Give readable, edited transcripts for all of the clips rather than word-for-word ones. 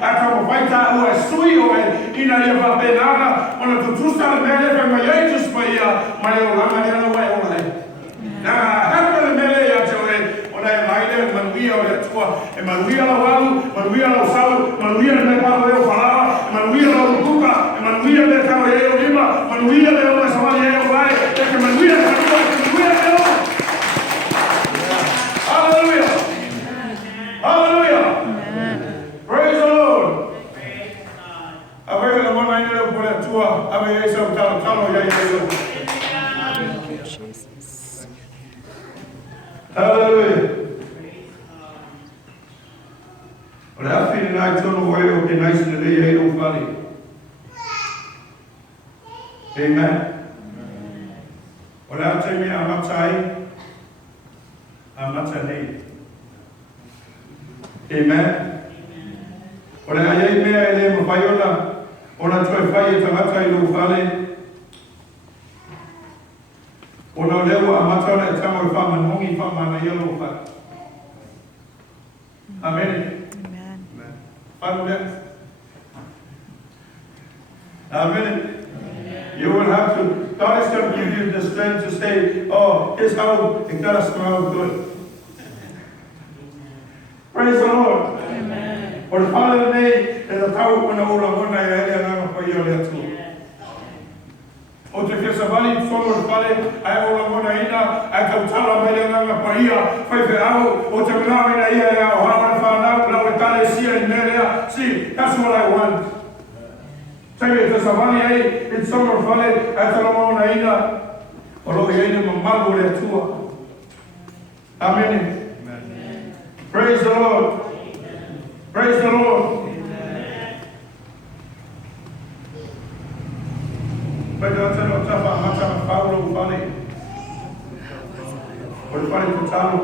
Aka mafaita ua sui o ina ia vapenana ona tutusa mele pe mai Jesus pa ia mai o langa ni ana wai o lai. Na hapa le mele ya joe ona e maile manuia o le tua e manuia la walu, manuia la usau, manuia le pa o fala, manuia la utuka, e manuia le ka o lima, manuia le o samali e o lai, e ke manuia le manuia le o. Hallelujah. Hallelujah. Praise the Lord. Ave la mona ina le pole tua, ave esa talo ya ilo. Thank you, Jesus. Hallelujah. Well, I feel like tono way of the nice in the day of valley. Amen. Well, I tell me I'm not a name. Amen. Well, I am a viola. Ona toi fai ta mata I lo vale. Ona lewa mata na tamo fa manongi fa mana yelo fa. Amen. Amen. Amen. You will have to, God is going to give you the strength to say, oh, here's how it got to smell good. Praise the Lord. Amen. For the Father today is a tau when the old one I had and for you there too. O te fia savali solo fale ai ola mona ina ai ka tala mai nga paia fai fe au o te mina ina ia ia o hala fa na la o tale sia in there see that's what I want. Sai te savali ai in solo fale ai tala mona ina o lo ia ina mamalo le tua. Amen. Amen. Praise the Lord. Praise the Lord. But don't tell Tapa Mata Paulo Valley. Or Valley Totalo.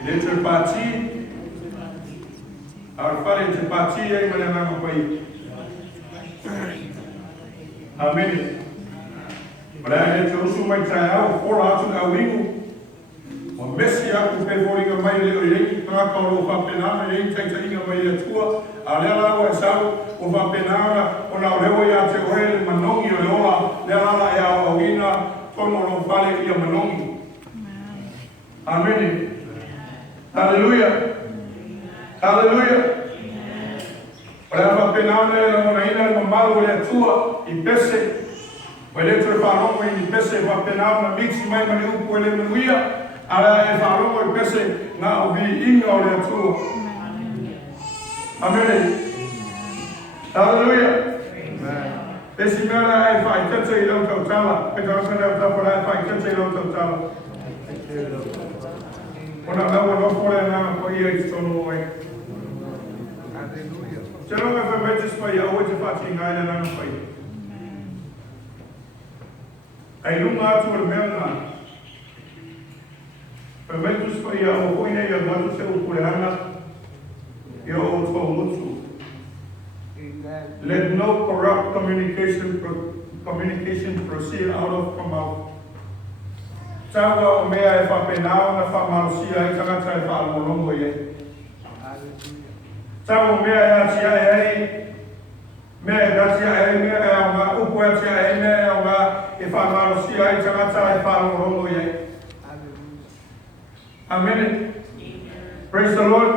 Il est parti. Our Valley is parti, et Madame Amoy. Amen. But I had to also make out 4 hours a week. O Messia ku pe voringa mai le rei ka ka ro fa penana rei tai tai nga mai le tua a le la o sa o fa penana o na rewo ya te oe manongi o ola le la ya o ina tono ro fale ia manongi. Amen. Hallelujah. Hallelujah. Ora fa penana le na ina ma malo le tua I pese o le tre fa no I pese fa penana mix mai mai u ko le manuia ala e wharongo I pese ngā o vi inga o rea tua. Amen. Hallelujah. Pesi mea ai whai tete I lau tau tala. Peka wasana o tapora ai whai tete I lau tau tala. Ona lau no fore ngā ko ia I tono oe. Te ronga wha metis pai a oe te whati ngā ia nana pai. Ai runga atu o mea ngā. Permetus for your own and not to Purana, your own Mutu. Let no corrupt communication proceed out of your mouth. Tawa mea e whapenao na whamarusia I tangata e whaalolongo ye. Tawa mea e atia e mea e atia e mea e aunga, upu atia e mea e aunga e whamarusia I tangata e whaalolongo ye. Amen. Praise the Lord.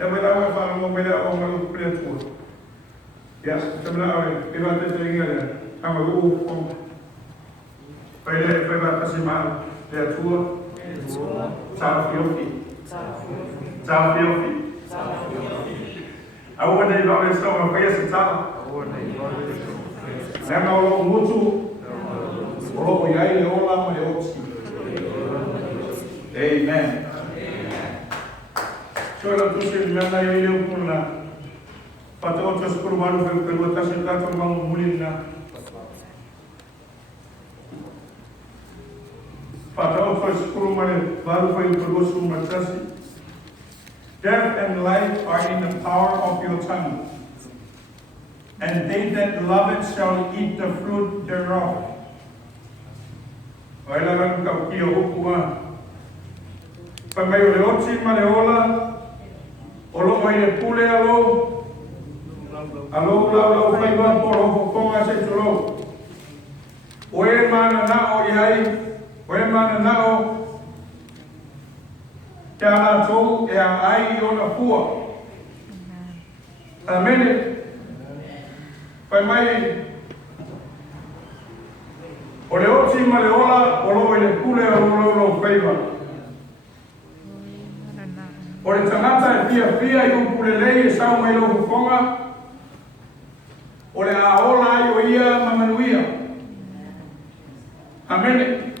Amen. Yes, Amen. Sora tu se nana ile kuna pato to skurmanu pelo tasita to mang mulina pato to skurmanu baru pelo sumachasi. Death and life are in the power of your tongue, and they that love it shall eat the fruit thereof. Wala lang ka kiyo kuwa. Pa mai o le oti ma le ola. O lo mai le pule alo. Alo lau whaiwa po lo konga se tolo. O e mana nao iai. O e mana nao. Te ana tau e a ai o na pua. Amen. Pai mai. O le oti ma le ola, o lo i le pule o lo whaiwa. O le tangata e pia i upule lei e sau mai lo kukonga. O le a ola i o ia mamanuia. Amen.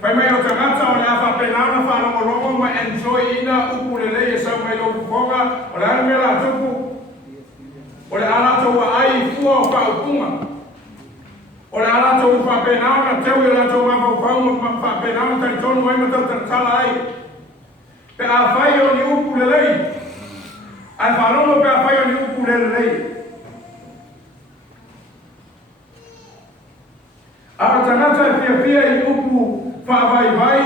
Pai mai o tangata o le afa penana whanongolongo ma enjoy ina upule lei e sau mai lo kukonga. O le ane mela tupu. O le alato wa ai fua o whaupunga. O le alato o whapenana teu i alato ma whapenana taritonu ai ma tala ai. Pe a whai o ni upu le lei. Ai whanongo pe a whai o ni upu le lei. A tangata e pia I upu whaavai.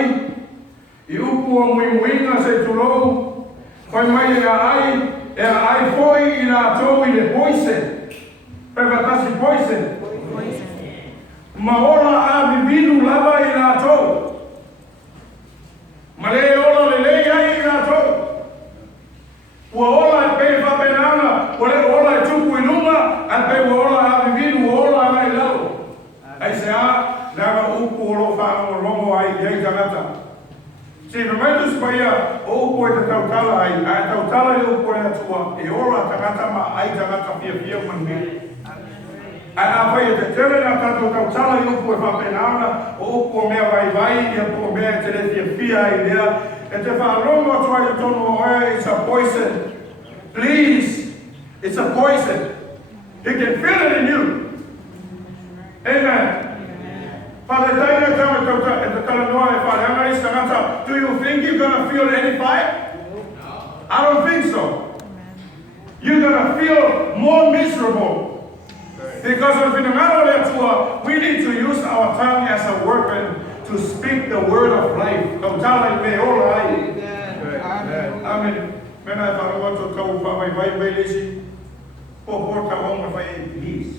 I upu o muimuinga se tulou. Whai mai e a ai foi I la tau I le poise. Pe vatasi poise. Ma ola a vivinu lava I la tau. Ma le ola le lei ai I la tau. Ua ola e pei whapenana. O le ola e tupu I lunga. A pei ua ola a vivinu ola ai lau. Ai se a laga upu o lo whanau rongo ai I tangata. Si remaitus paia o upu e te tautala ai. A tautala I upu e atua. E ola tangata ma ai tangata pia manme. A whai e te tere na tātou tautala I upu e whapenana, o upu o mea vai, I upu o mea te re fia I lea. E te whaarongo atua I tono o oe, it's a poison. Please, it's a poison. You can feel it in you. Amen. Father, taina tau e te talanoa e whareanga I tangata, do you think you're going to feel any fire? No. I don't think so. You're going to feel more miserable. Because of the we need to use our tongue as a weapon to speak the word of life. Amen. When I want to tell my wife, please.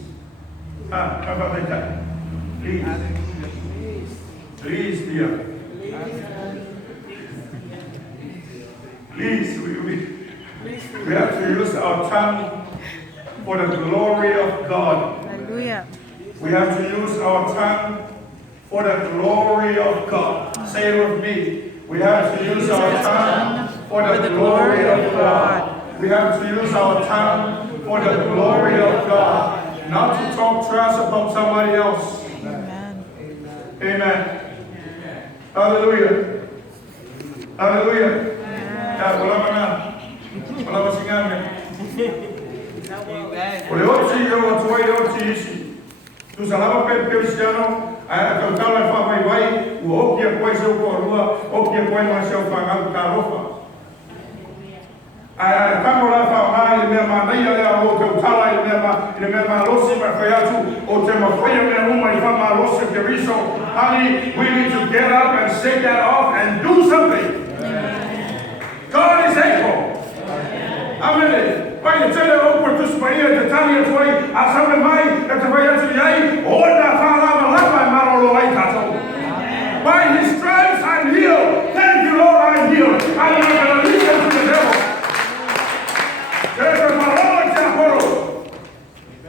Please, dear. Please, we have to use our tongue for the glory of God. Hallelujah. We have to use our tongue for the glory of God. Say it with me. We have to use our tongue for the glory of God. We have to use our tongue for the glory of God. Not to talk trash about somebody else. Amen. Amen. Hallelujah. Hallelujah. O le oti o atuai le oti isi. Tu salava pe cristiano, a tautala e whawaiwai, ua oki a koe seu korua, oki a koe ma seu whangau ka rofa. A tango la whaonga I mea manaia lea o tautala I mea malosi ma whai atu, o te mawhaia mea uma I whamalosi ke riso. Honey, we need to get up and shake that off and do something. God is able. Amen. Pai te tele o por tus paia te tani atuai a sabe mai e te vai atu iai o na whalava lava e marolo ai tatou. By his stripes I'm healed. Thank you Lord I'm healed. I'm not going to listen to the devil. There's a whalongo te aporo.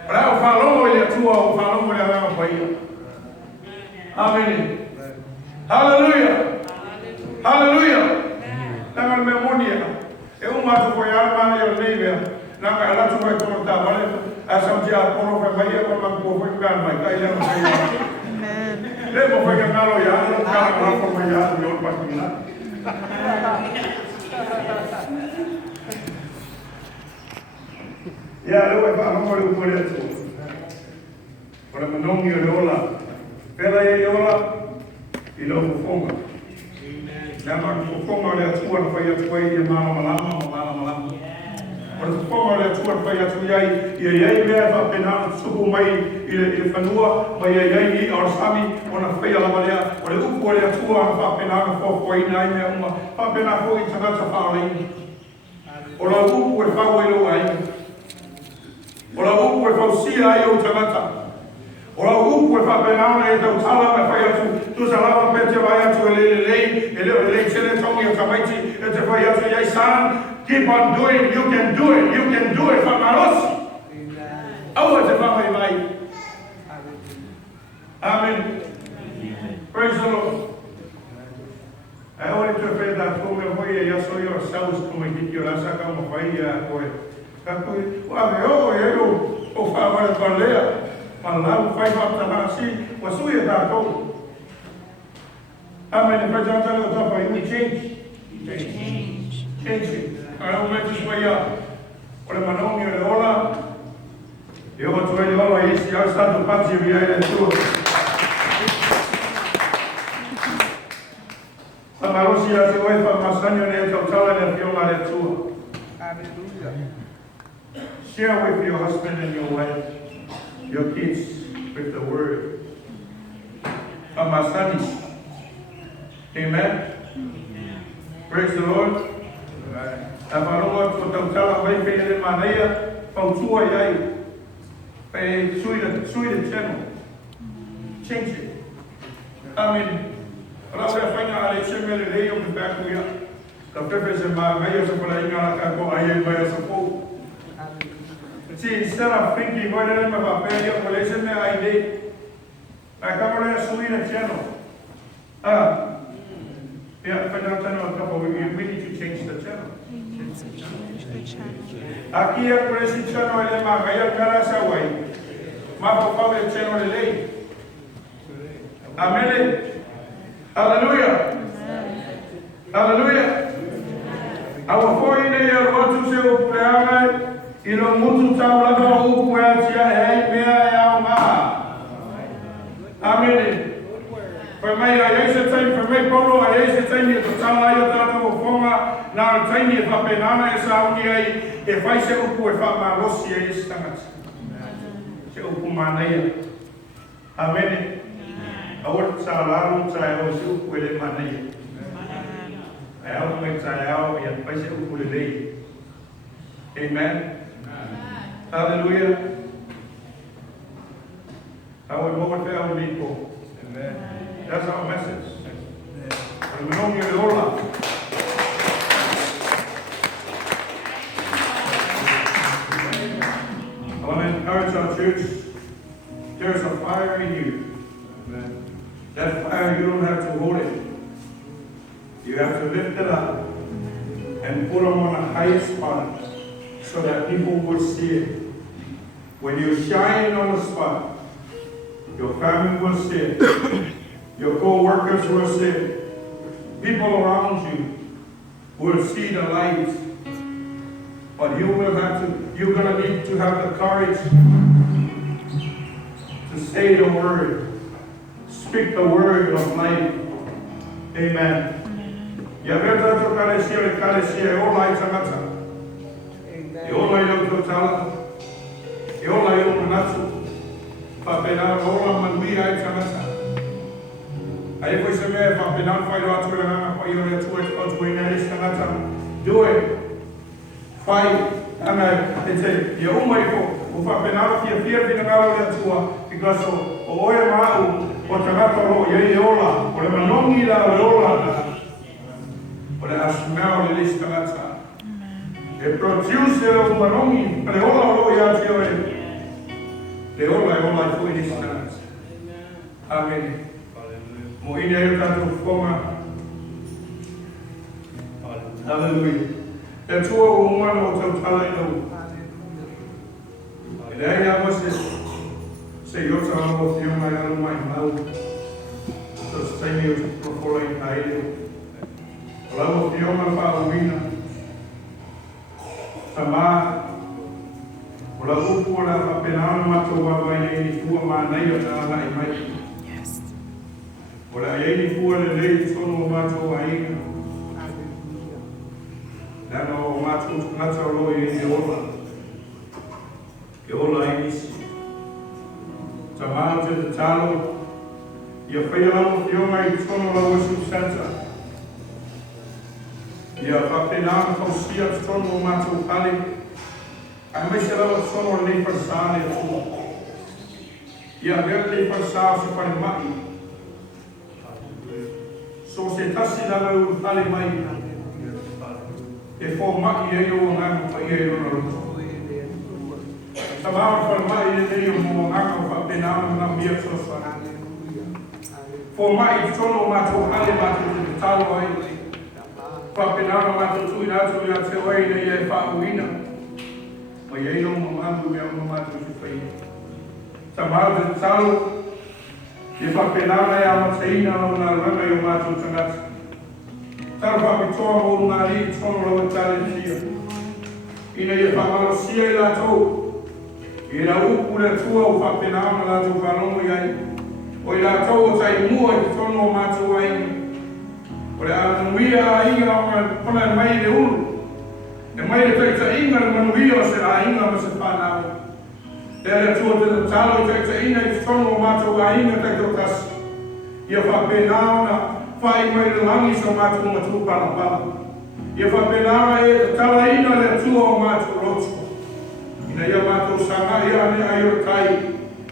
Pra o whalongo I atua o whalongo I alama paia. Amen. Hallelujah. Hallelujah. Tangan memonia. E umatu ko ya mana yo levea. Nanga ala tu vai torta vale asa dia poro vai vai ko man ko vai kan mai kai ya. Amen. Le mo vai kan lo ya no ka ko ko mai ya yo pa kina. Ya le vai pa mo le ko le tu. Para manong yo ola. Pela yo ola I lo fonga. Nama ko fonga le tu ana vai tu ai ya malama. O le whonga le atua pai atu iai, ia iai mea whapenana tuku mai i le whanua, mai ia iai i Arsami, o na whaia lama lea, o le upu o le atua na whapenana whawhaina ai mea uma, whapenana ko i tangata whaaleini. O la upu e whau e lo ai. O la upu e whau sia ai o tangata. O la upu e whapenana e tau tala me whai atu, tu sa lava pe te vai atu e lei tele tongi o tamaiti, e te whai atu iai san, keep on doing, you can do it, whamarosi. Aua te whamai mai. Amen. Praise the Lord. I want to pray that for me, why you saw yourselves coming to your Asaka, why you are going. O Father, Colea, my love, 5 after Nasi, was so you that go. Amen. The President of the top, we change. Change it. I don't make this way up. What am I knowing you? Ola, you want to know Ola is your son to pass you behind the door. Marosi ya tewe fa masanyo ne tautala ne fiona le tua. Hallelujah. Share with your husband and your wife, your kids, with the word. Famasani. Amen. Praise the Lord. Amaroma to tautala vai pe le maneia pautua iai. Pe sui the channel. Change it. Amen. Rasa fanya ale chemele leo mbako ya. Ka pepe se maio se pola inga ka ko ai vai se po. See, instead of thinking what am I papel yo pole se me ai dei. Acá para subir el channel. Yeah, fanya channel ka we need to change the channel. Aquí el presidente channel ele ma kaya kara sa wai. Ma po el channel lei. Amen. Hallelujah. Hallelujah. Our foreign year what to say o prayer ilo mutu taula ba o kuatia e mea ya ma. Amen. For my I time for my polo I time to tala yo tata o fonga na time e fa penana e sa uni ai e fai se o ku e fa ma rosi e stangat. Se o ku manai. Amen. Awak salam saya usul kulit mana ya? Ayah mengenai saya yang pasti kulit lagi. Amen. Hallelujah. Our Lord our people. Amen. That's our message. We know you all. I want to encourage our church. There's a fire in you. That fire, you don't have to hold it. You have to lift it up and put them on the highest spot so that people will see it. When you shine on the spot, your family will see it. Your co-workers will see it. People around you will see the light. But you're going to need to have the courage to say the word. Speak the word of life. Amen. Ya verdad to kalesia o lai tangata. O lai o totala. O lai o manatu. Pa pena o la manui ai tangata. Ai foi se me pa pena fai do atu na pa yo le tu e tu ina is tangata. Do it. Fight. Ana ete yo mai ko pa pena ki fia vina ngalo le tua because o oe mau o tagata ro ye ola o le manongi la ola o le asmao le listagata e produce o manongi le ola ro ya tio le ola foi listagata. Amen. Mo ina yo tanto foma. Hallelujah. E tua o umano o tau tala ino. E ai a você Senhor, salva o Senhor, mas não mais mal. Senhor, procura em Caído. Olá, o Senhor, mas para o Mina. Samar. Olá, o Senhor, para penar, matou a vai em sua maneira, na imagem. Olá, ele foi a lei, só não matou a ina. Não, o mātou ngata o loi e ola. Ke ola i nisi. Ta māu te talo, ia whaia lau whionga i tono lau esu santa. Ia whapenā kausia tono o mātou pale, a meise lau tono o nei pasāne o. Ia vea nei pasā se pare mai. So se tasi lau u pale mai, e fō maki e o ngāma pa i e o roto. Tamau for mai e nei o mo ngaka fa penama na mia sosa. For mai tono mato hale mato te talo ai. Fa penama mato tu ina tu ia te wai nei e fa uina. Ma ye no mo mandu me o mato te fai. Tamau te talo e fa penama e ama teina no na ranga i o mato tangata. Taro fa pitoa mo ngari tono lau tale sia. Ina e fa malosia i la tau. I la upu le tua o whapenama la tu whanongo iai. O i la tau o tai mua i tono o mātou ai. O le ananuia a inga o ngā pona mai le ulu. E mai le taita inga le manuia o se a inga ma se whanau. E le tua te talo i taita inga i tono o mātou a inga taita o tasi. Ia whapenama na whai mai le langi sa mātou matu pala pala. Ia whapenama e tala inga le tua o mātou rotu. Ina ia mātou sanga ia ane ai o kai.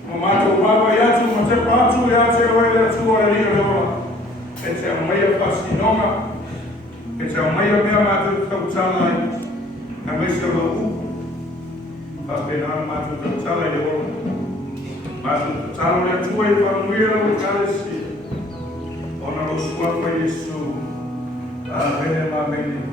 Ma mātou baba i atu, ma te pātu i ate o e atu o rea rewa. E te amaia pasinonga, e te amaia mea mātou tautala i. Na meise o upu. Whapena mātou tautala i rewa. Mātou tautala le atu e whanuia o kalesi. Ona lo suapa Yesu. Amen, amen.